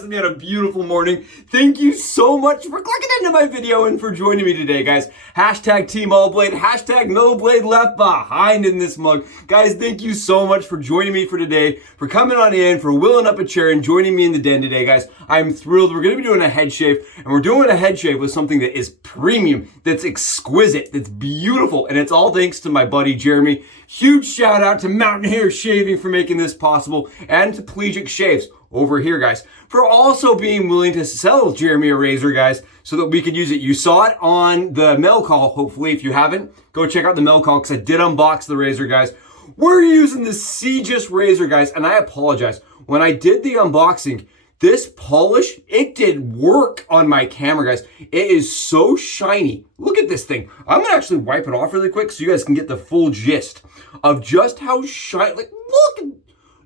guys, it's been a beautiful morning. Thank you so much for clicking into my video and for joining me today, guys. Hashtag Team All Blade, hashtag no blade left behind in this mug. Guys, thank you so much for joining me for today, for coming on in, for wheeling up a chair and joining me in the den today, guys. I'm thrilled. We're going to be doing a head shave, and we're doing a head shave with something that is premium, that's exquisite, that's beautiful, and it's all thanks to my buddy Jeremy. Huge shout out to Mountain Hare Shaving for making this possible, and to PELAGICSHAVE over here, guys, for also being willing to sell Jeremy a razor, guys, so that we could use it. You saw it on the mail call. Hopefully, if you haven't, go check out the mail call, because I did unbox the razor, guys. We're using the Seygus razor, guys, and I apologize. When I did the unboxing, this polish, it did work on my camera, guys. It is so shiny. Look at this thing. I'm gonna actually wipe it off really quick so you guys can get the full gist of just how shiny. Like, look,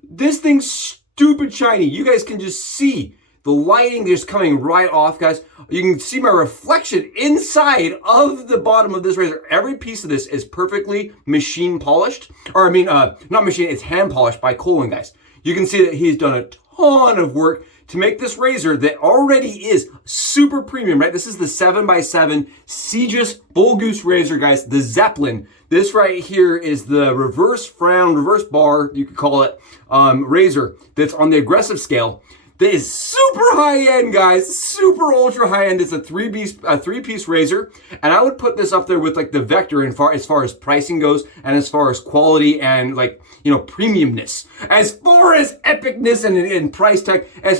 this thing's stupid shiny. You guys can just see the lighting just coming right off, guys. You can see my reflection inside of the bottom of this razor. Every piece of this is perfectly machine polished. Or I mean, not machine, it's hand polished by Cullen, guys. You can see that he's done a ton of work to make this razor that already is super premium, right? This is the 7x7 Seygus Bull Goose razor, guys, the Zeppelin. This right here is the reverse frown, reverse bar, you could call it, razor that's on the aggressive scale. That is super high end, guys, super ultra high end. It's a three-piece razor, and I would put this up there with like the Vector as far as pricing goes, and as far as quality and, like, you know, premiumness. As far as epicness and price tag, as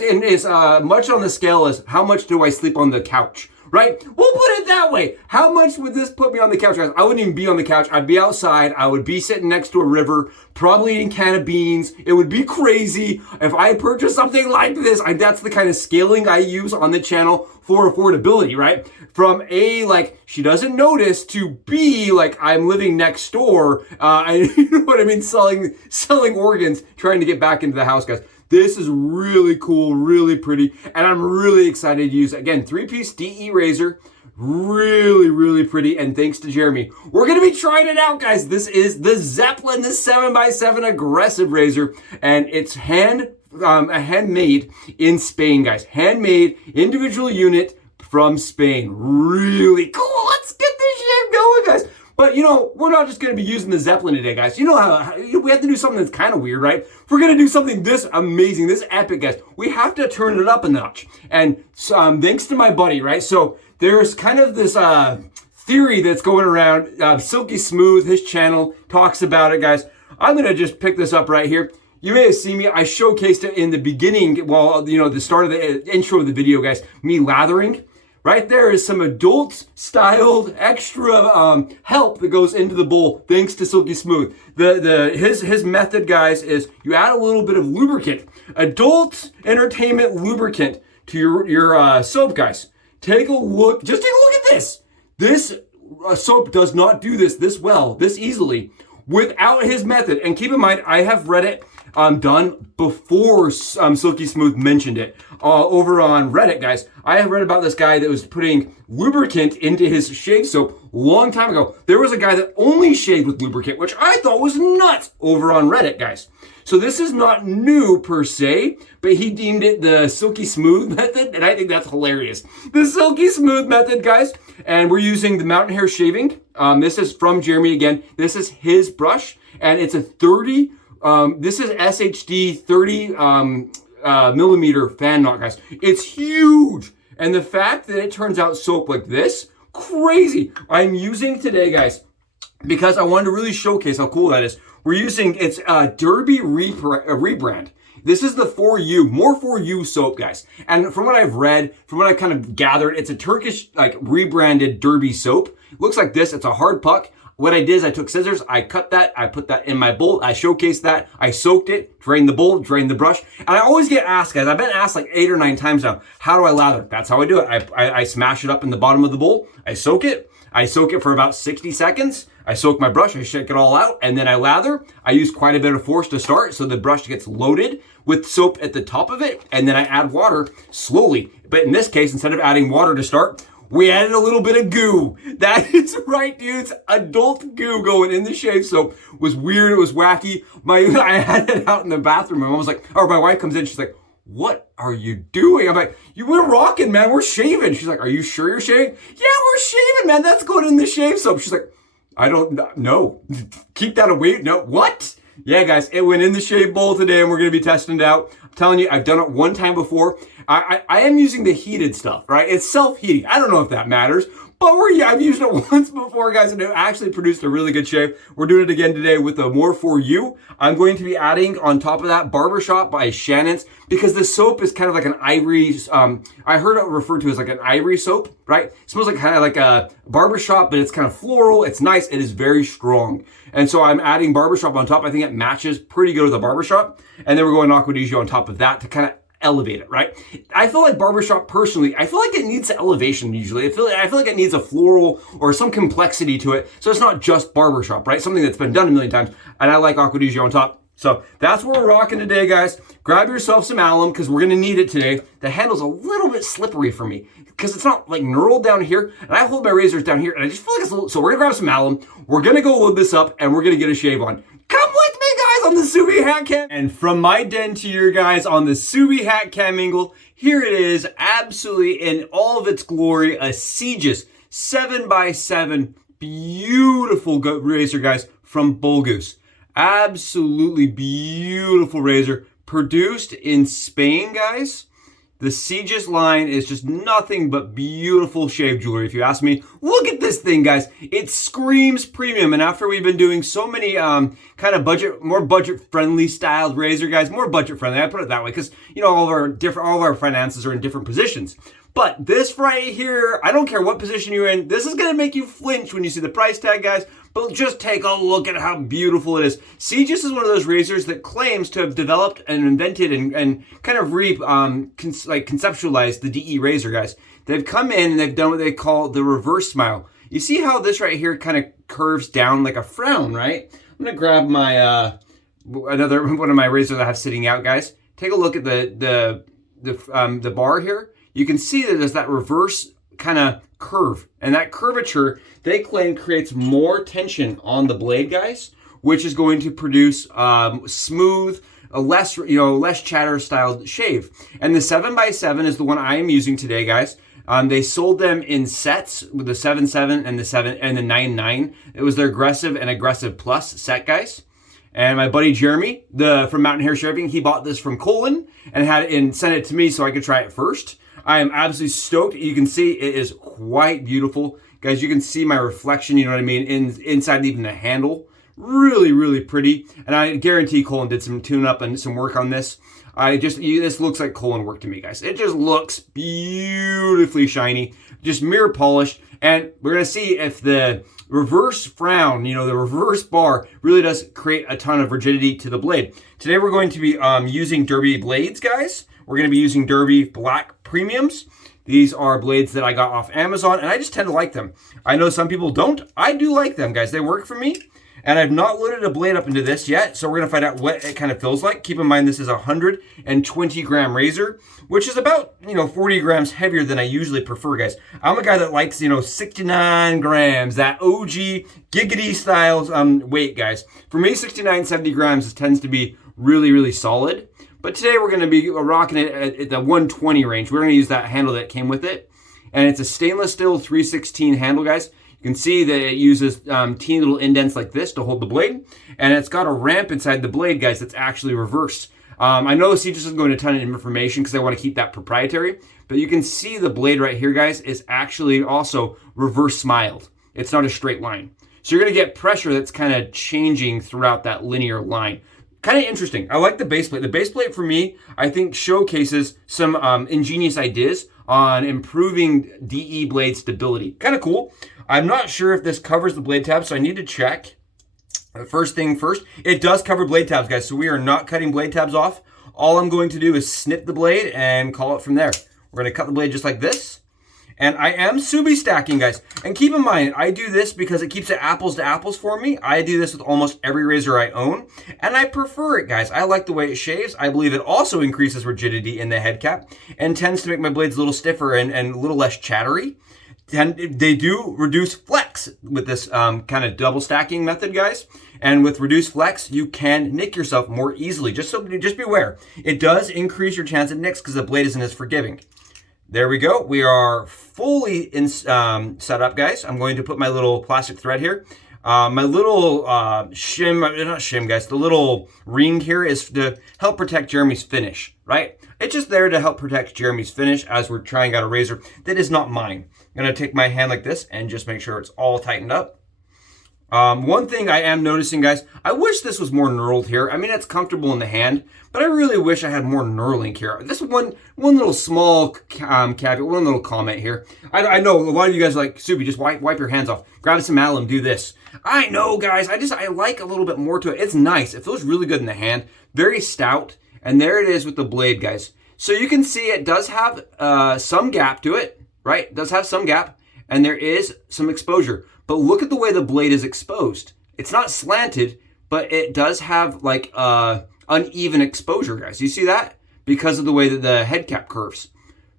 much on the scale as how much do I sleep on the couch, right? We'll put it that way. How much would this put me on the couch, guys? I wouldn't even be on the couch. I'd be outside. I would be sitting next to a river, probably eating a can of beans. It would be crazy if I purchased something like this. That's the kind of scaling I use on the channel for affordability, right? From A, like, she doesn't notice, to B, like, I'm living next door. And you know what I mean? Selling organs, trying to get back into the house, guys. This is really cool, really pretty, and I'm really excited to use it. Again, three-piece DE razor, really, really pretty, and thanks to Jeremy. We're gonna be trying it out, guys. This is the Zeppelin, the 7x7 aggressive razor, and it's handmade in Spain, guys. Handmade, individual unit from Spain. Really cool. Let's get this shit going, guys. But, you know, we're not just going to be using the Zeppelin today, guys. You know how we have to do something that's kind of weird, right? If we're going to do something this amazing, this epic, guys, we have to turn it up a notch. And thanks to my buddy, right? So there's kind of this theory that's going around. Silky Smooth, his channel, talks about it, guys. I'm going to just pick this up right here. You may have seen me. I showcased it in the beginning, well, you know, the start of the intro of the video, guys, me lathering. Right there is some adult-styled extra help that goes into the bowl, thanks to Silky Smooth. His method, guys, is you add a little bit of lubricant, adult entertainment lubricant, to your soap, guys. Take a look. Just take a look at this. This soap does not do this well, this easily, without his method. And keep in mind, I have read it done before Silky Smooth mentioned it over on Reddit, guys. I have read about this guy that was putting lubricant into his shave soap a long time ago. There was a guy that only shaved with lubricant, which I thought was nuts, over on Reddit, guys. So this is not new per se, but he deemed it the Silky Smooth method, and I think that's hilarious. The Silky Smooth method, guys, and we're using the Mountain Hare Shaving. This is from Jeremy again. This is his brush, and it's a 30. This is SHD 30 millimeter fan knot, guys. It's huge. And the fact that it turns out soap like this, crazy. I'm using today, guys, because I wanted to really showcase how cool that is. We're using, it's Derby rebrand. This is the 4U, more 4U soap, guys. And from what I've read, from what I kind of gathered, it's a Turkish, like, rebranded Derby soap. It looks like this. It's a hard puck. What I did is I took scissors, I cut that, I put that in my bowl, I showcased that, I soaked it, drained the bowl, drained the brush. And I always get asked, guys, I've been asked like 8 or 9 times now, how do I lather? That's how I do it. I smash it up in the bottom of the bowl, I soak it for about 60 seconds, I soak my brush, I shake it all out, and then I lather. I use quite a bit of force to start, so the brush gets loaded with soap at the top of it, and then I add water slowly. But in this case, instead of adding water to start, we added a little bit of goo. That is right, dudes. Adult goo going in the shave soap. It was weird. It was wacky. I had it out in the bathroom. And I was like, or my wife comes in. She's like, what are you doing? I'm like, we're rocking, man. We're shaving. She's like, are you sure you're shaving? Yeah, we're shaving, man. That's going in the shave soap. She's like, I don't know. Keep that away. No, what? Yeah, guys, it went in the shave bowl today, and we're going to be testing it out. I'm telling you, I've done it one time before. I am using the heated stuff, right? It's self-heating. I don't know if that matters, but I've used it once before, guys, and it actually produced a really good shave. We're doing it again today with a More For You. I'm going to be adding on top of that Barbershop by Shannons, because the soap is kind of like an ivory, I heard it referred to as like an ivory soap, right? It smells like kind of like a Barbershop, but it's kind of floral. It's nice. It is very strong. And so I'm adding Barbershop on top. I think it matches pretty good with the Barbershop. And then we're going Aqu Di Gio on top of that to kind of elevate it, right? I feel like Barbershop, personally, I feel like it needs elevation usually. I feel like it needs a floral or some complexity to it. So it's not just Barbershop, right? Something that's been done a million times. And I like Aqu Di Gio on top. So that's what we're rocking today, guys. Grab yourself some alum, because we're going to need it today. The handle's a little bit slippery for me because it's not like knurled down here. And I hold my razors down here, and I just feel like it's a little... So we're going to grab some alum. We're going to go load this up, and we're going to get a shave on. Come with me, guys, on the Subi hat cam. And from my den to your guys on the Subi hat cam angle, here it is, absolutely in all of its glory, a Seygus 7x7 beautiful razor, guys, from Bulgus. Absolutely beautiful razor, produced in Spain, guys. The Seygus line is just nothing but beautiful shave jewelry, if you ask me. Look at this thing, guys. It screams premium. And after we've been doing so many kind of more budget-friendly styled razor, guys, more budget-friendly, I put it that way, because, you know, all of our finances are in different positions. But this right here, I don't care what position you're in, this is going to make you flinch when you see the price tag, guys. But just take a look at how beautiful it is. Seygus is one of those razors that claims to have developed and invented and kind of conceptualized the DE razor, guys. They've come in and they've done what they call the reverse smile. You see how this right here kind of curves down like a frown, right? I'm gonna grab my another one of my razors that I have sitting out, guys. Take a look at the bar here. You can see that there's that reverse kind of curve, and that curvature they claim creates more tension on the blade, guys, which is going to produce smooth, less chatter styled shave. And the 7x7 is the one I am using today, guys. They sold them in sets with the 7.7 and the 7 and the 9.9. It was their aggressive and aggressive plus set, guys. And my buddy Jeremy, from Mountain Hare Shaving, he bought this from Cullen and sent it to me so I could try it first. I am absolutely stoked. You can see it is quite beautiful. Guys, you can see my reflection, you know what I mean, inside even the handle. Really, really pretty. And I guarantee Cullen did some tune-up and some work on this. This looks like Cullen work to me, guys. It just looks beautifully shiny, just mirror polished. And we're going to see if the reverse frown, the reverse bar really does create a ton of rigidity to the blade. Today we're going to be using Derby blades, guys. We're going to be using Derby Black Premiums. These are blades that I got off Amazon, and I just tend to like them. I know some people don't. I do like them, guys. They work for me. And I've not loaded a blade up into this yet, so we're going to find out what it kind of feels like. Keep in mind this is a 120-gram razor, which is about, 40 grams heavier than I usually prefer, guys. I'm a guy that likes, 69 grams, that OG giggity styles weight, guys. For me, 69, 70 grams tends to be really, really solid. But today we're going to be rocking it at the 120 range. We're going to use that handle that came with it. And it's a stainless steel 316 handle, guys. You can see that it uses teeny little indents like this to hold the blade. And it's got a ramp inside the blade, guys, that's actually reversed. I know Seygus isn't going to ton of information because I want to keep that proprietary. But you can see the blade right here, guys, is actually also reverse smiled. It's not a straight line. So you're going to get pressure that's kind of changing throughout that linear line. Kind of interesting. I like the base plate. The base plate for me, I think, showcases some ingenious ideas on improving DE blade stability. Kind of cool. I'm not sure if this covers the blade tabs, so I need to check. First thing first, it does cover blade tabs, guys, so we are not cutting blade tabs off. All I'm going to do is snip the blade and call it from there. We're going to cut the blade just like this. And I am Subi stacking, guys. And keep in mind, I do this because it keeps it apples to apples for me. I do this with almost every razor I own. And I prefer it, guys. I like the way it shaves. I believe it also increases rigidity in the head cap and tends to make my blades a little stiffer and a little less chattery. And they do reduce flex with this kind of double stacking method, guys. And with reduced flex, you can nick yourself more easily. Just be aware. It does increase your chance of nicks because the blade isn't as forgiving. There we go. We are fully set up, guys. I'm going to put my little plastic thread here. My little not shim, guys. The little ring here is to help protect Jeremy's finish, right? It's just there to help protect Jeremy's finish as we're trying out a razor that is not mine. I'm going to take my hand like this and just make sure it's all tightened up. One thing I am noticing, guys, I wish this was more knurled here. I mean, it's comfortable in the hand, but I really wish I had more knurling here. This one little small caveat, one little comment here. I know a lot of you guys are like, Subi, just wipe your hands off. Grab some alum, do this. I know, guys, I like a little bit more to it. It's nice. It feels really good in the hand. Very stout. And there it is with the blade, guys. So you can see it does have some gap to it, right? It does have some gap, and there is some exposure. But look at the way the blade is exposed. It's not slanted, but it does have like uneven exposure, guys. You see that? Because of the way that the head cap curves.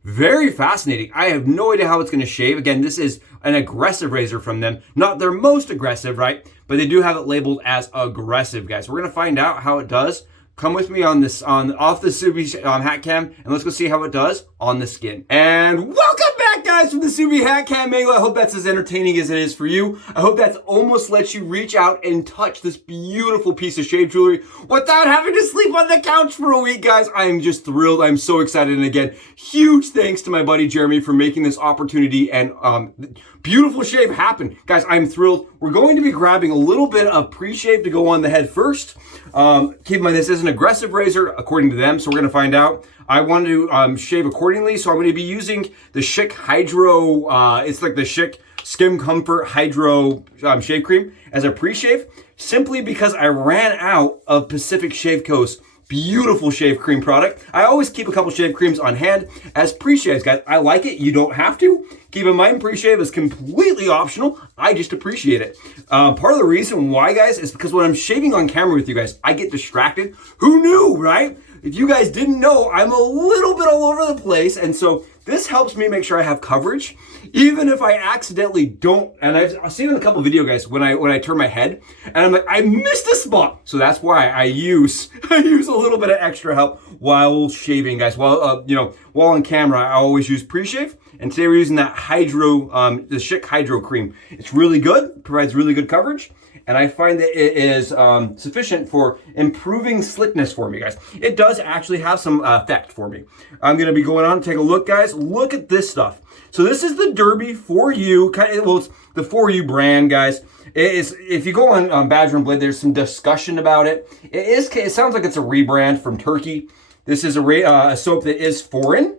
Very fascinating. I have no idea how it's going to shave. Again, this is an aggressive razor from them. Not their most aggressive, right? But they do have it labeled as aggressive, guys. We're going to find out how it does. Come with me on this, off the Subi hat cam, and let's go see how it does on the skin. And welcome back, guys, from the Subi hat cam angle. I hope that's as entertaining as it is for you. I hope that's almost lets you reach out and touch this beautiful piece of shave jewelry without having to sleep on the couch for a week, guys. I am just thrilled. I'm so excited. And again, huge thanks to my buddy Jeremy for making this opportunity and beautiful shave happen. Guys, I'm thrilled. We're going to be grabbing a little bit of pre-shave to go on the head first. Keep in mind, this is an aggressive razor according to them, so we're going to find out. I want to shave accordingly, so I'm going to be using the Schick Hydro, it's like the Schick Skim Comfort Hydro shave cream as a pre-shave, simply because I ran out of Pacific Shave Co's beautiful shave cream product. I always keep a couple shave creams on hand as pre-shaves, guys. I like it. You don't have to. Keep in mind, pre-shave is completely optional. I just appreciate it. Part of the reason why, guys, is because when I'm shaving on camera with you guys, I get distracted. Who knew, right? If you guys didn't know, I'm a little bit all over the place, and so this helps me make sure I have coverage, even if I accidentally don't. And I've seen in a couple video, guys, when I turn my head, and I'm like, I missed a spot. So that's why I use a little bit of extra help while shaving, guys. While while on camera, I always use pre-shave. And today we're using that Hydro, the Schick Hydro cream. It's really good, provides really good coverage. And I find that it is sufficient for improving slickness for me, guys. It does actually have some effect for me. I'm going to be going on, take a look, guys. Look at this stuff. So this is the Derby 4U, well, it's the 4U brand, guys. It is, if you go on Badger and Blade, there's some discussion about it. It sounds like it's a rebrand from Turkey. This is a soap that is foreign,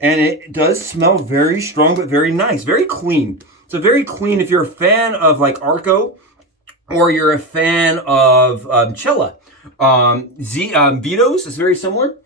and it does smell very strong, but very nice, very clean. So very clean. If you're a fan of like Arco, or you're a fan of Chilla, Vito's is very similar.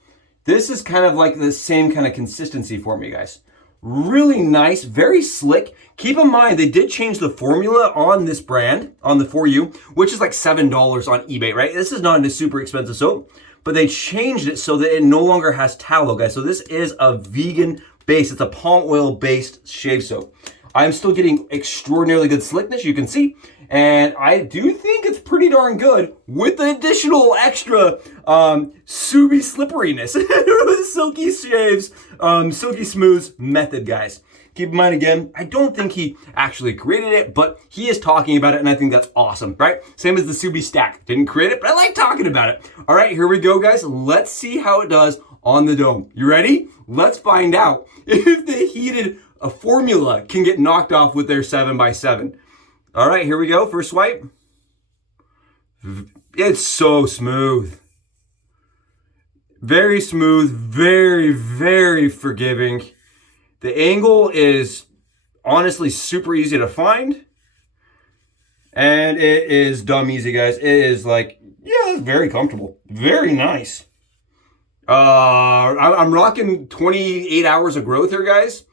This is kind of like the same kind of consistency for me, guys. Really nice, very slick. Keep in mind, they did change the formula on this brand, on the 4U, which is like $7 on eBay, right? This is not a super expensive soap, but they changed it so that it no longer has tallow, guys. So this is a vegan base. It's a palm oil based shave soap. I'm still getting extraordinarily good slickness, you can see. And I do think it's pretty darn good with the additional extra Subi slipperiness. Silky shaves, Silky Smooths method, guys. Keep in mind, again, I don't think he actually created it, but he is talking about it, and I think that's awesome, right? Same as the Subi stack. Didn't create it, but I like talking about it. All right, here we go, guys. Let's see how it does on the dome. You ready? Let's find out if the heated formula can get knocked off with their 7x7. All right, here we go. First swipe. It's so smooth. Very smooth, very, very forgiving. The angle is honestly super easy to find. And it is dumb easy, guys. It is like, yeah, it's very comfortable. Very nice. I'm rocking 28 hours of growth here, guys.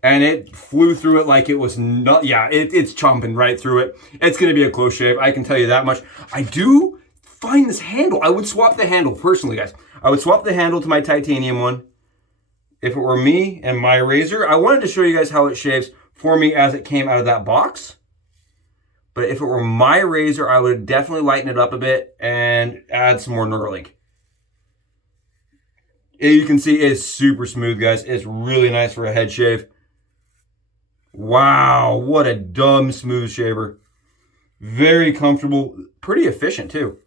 And it flew through it like it was not, yeah, it's chomping right through it. It's going to be a close shave, I can tell you that much. I do find this handle. I would swap the handle, personally, guys. I would swap the handle to my titanium one if it were me and my razor. I wanted to show you guys how it shaves for me as it came out of that box. But if it were my razor, I would definitely lighten it up a bit and add some more knurling. You can see it's super smooth, guys. It's really nice for a head shave. Wow, what a dumb smooth shaver. Very comfortable, pretty efficient too.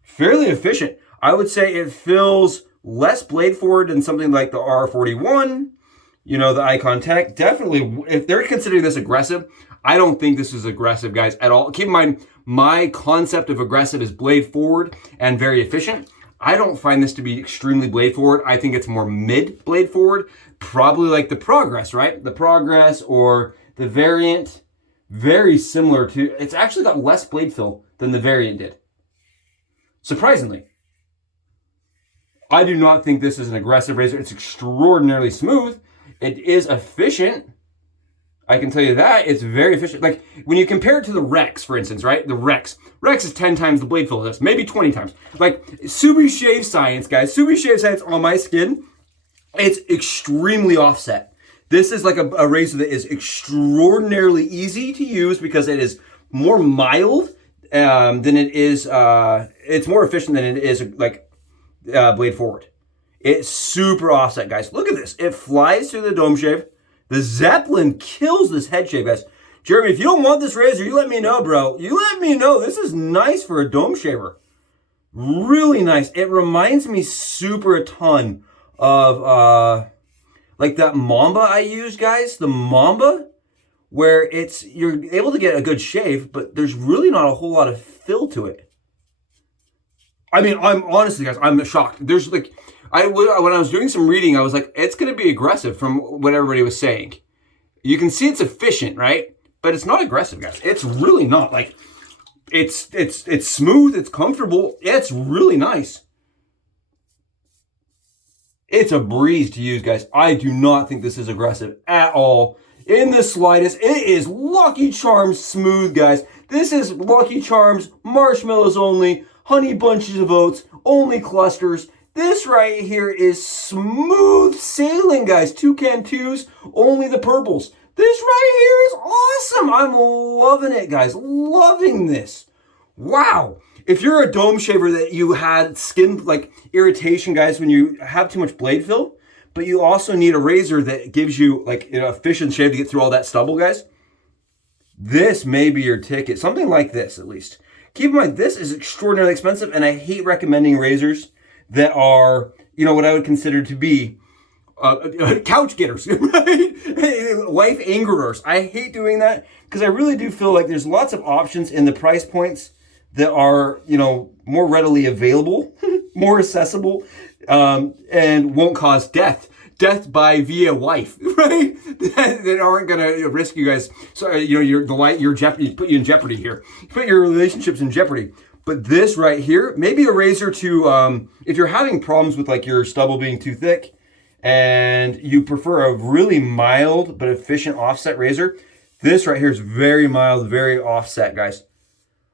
Fairly efficient. I would say it feels less blade forward than something like the R41, you know, the Icon Tech. Definitely, if they're considering this aggressive, I don't think this is aggressive, guys, at all. Keep in mind, my concept of aggressive is blade forward and very efficient. I don't find this to be extremely blade forward. I think it's more mid blade forward, probably like the Progress, right? The Progress or the Variant, very similar to, it's actually got less blade fill than the Variant did. Surprisingly. I do not think this is an aggressive razor. It's extraordinarily smooth. It is efficient. I can tell you that. It's very efficient. Like, when you compare it to the Rex, for instance, right? The Rex. Rex is 10 times the blade fill of this. Maybe 20 times. Like, Subi Shave Science, guys. Subi Shave Science on my skin, it's extremely offset. This is like a razor that is extraordinarily easy to use because it is more mild than it is, it's more efficient than it is, like, blade forward. It's super offset, guys. Look at this. It flies through the dome shave. The Zeppelin kills this head shave, guys. Jeremy, if you don't want this razor, you let me know, bro. You let me know. This is nice for a dome shaver. Really nice. It reminds me super a ton of, like that Mamba I use, guys. The Mamba, where you're able to get a good shave, but there's really not a whole lot of fill to it. I mean, I'm honestly, guys, I'm shocked. There's like, when I was doing some reading, I was like, it's going to be aggressive from what everybody was saying. You can see it's efficient, right? But it's not aggressive, guys. It's really not. Like, it's smooth, it's comfortable, it's really nice. It's a breeze to use, guys. I do not think this is aggressive at all. In the slightest, it is Lucky Charms smooth, guys. This is Lucky Charms, marshmallows only, honey bunches of oats, only clusters. This right here is smooth sailing, guys. Toucan 2s, only the purples. This right here is awesome. I'm loving it, guys. Loving this. Wow. If you're a dome shaver that you had skin like irritation, guys, when you have too much blade fill, but you also need a razor that gives you like an efficient shave to get through all that stubble, guys, this may be your ticket. Something like this, at least. Keep in mind, this is extraordinarily expensive, and I hate recommending razors that are, you know, what I would consider to be couch getters, right? Wife angerers. I hate doing that because I really do feel like there's lots of options in the price points that are, you know, more readily available, more accessible, and won't cause death by via wife, right? that aren't gonna risk you guys. So you know, your jeopardy, put you in jeopardy here. Put your relationships in jeopardy. But this right here, maybe a razor to, if you're having problems with like your stubble being too thick and you prefer a really mild but efficient offset razor, this right here is very mild, very offset, guys.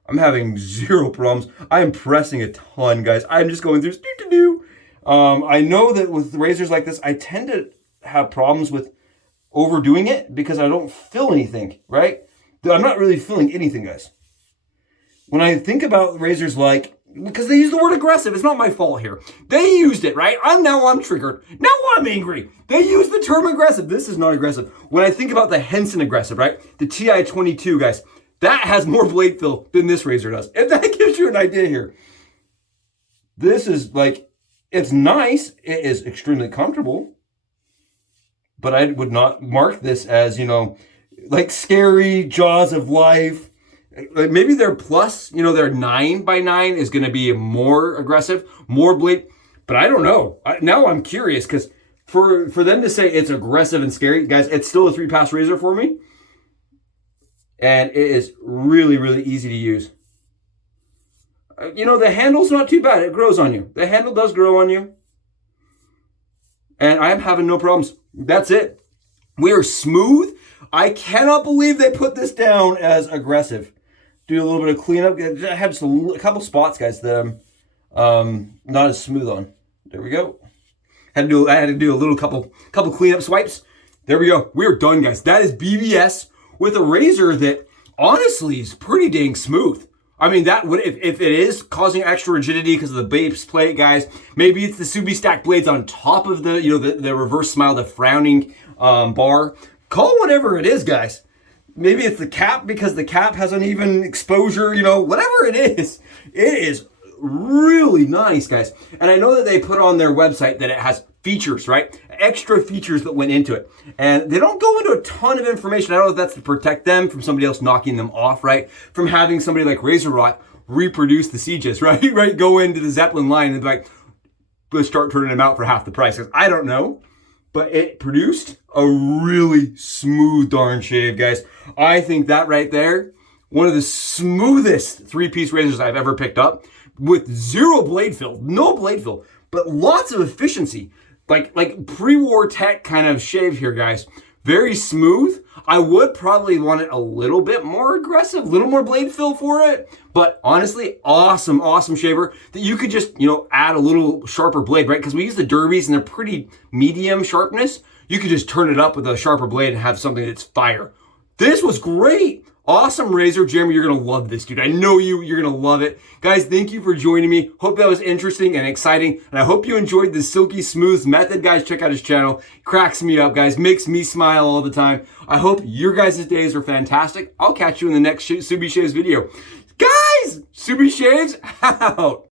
I'm having zero problems. I am pressing a ton, guys. I'm just going through I know that with razors like this, I tend to have problems with overdoing it because I don't fill anything, right? I'm not really filling anything, guys. When I think about razors like, because they use the word aggressive, it's not my fault here. They used it, right? Now I'm triggered. Now I'm angry. They used the term aggressive. This is not aggressive. When I think about the Henson aggressive, right? The TI-22, guys, that has more blade fill than this razor does. If that gives you an idea here. This is like, it's nice. It is extremely comfortable. But I would not mark this as, you know, like scary jaws of life. Like maybe their plus, you know, their 9x9 is going to be more aggressive, more blade. But I don't know. Now I'm curious because for them to say it's aggressive and scary, guys, it's still a 3-pass razor for me. And it is really, really easy to use. You know, the handle's not too bad. It grows on you. The handle does grow on you. And I'm having no problems. That's it. We are smooth. I cannot believe they put this down as aggressive. Do a little bit of cleanup. I had just a couple spots, guys, that I'm not as smooth on. There we go. I had to do a little couple cleanup swipes. There we go. We are done, guys. That is BBS with a razor that honestly is pretty dang smooth. I mean, that would, if it is causing extra rigidity because of the base plate, guys, maybe it's the Subi stack blades on top of the, the reverse smile, the frowning bar. Call whatever it is, guys. Maybe it's the cap because the cap has uneven exposure, whatever it is really nice, guys. And I know that they put on their website that it has features, right? Extra features that went into it. And they don't go into a ton of information. I don't know if that's to protect them from somebody else knocking them off, right? From having somebody like Razor Rot reproduce the Seygus, right? Go into the Zeppelin line and be like, let's start turning them out for half the price. I don't know. But it produced a really smooth darn shave, guys. I think that right there, one of the smoothest three-piece razors I've ever picked up with zero blade fill, no blade fill, but lots of efficiency. Like pre-war tech kind of shave here, guys. Very smooth. I would probably want it a little bit more aggressive, a little more blade fill for it. But honestly, awesome shaver that you could just, add a little sharper blade, right? Because we use the derbies and they're pretty medium sharpness. You could just turn it up with a sharper blade and have something that's fire. This was great. Awesome razor. Jeremy, you're going to love this, dude. I know you're going to love it. Guys, thank you for joining me. Hope that was interesting and exciting. And I hope you enjoyed the Silky Smooth method. Guys, check out his channel. Cracks me up, guys. Makes me smile all the time. I hope your guys' days are fantastic. I'll catch you in the next Subi Shaves video. Guys, Subi Shaves out.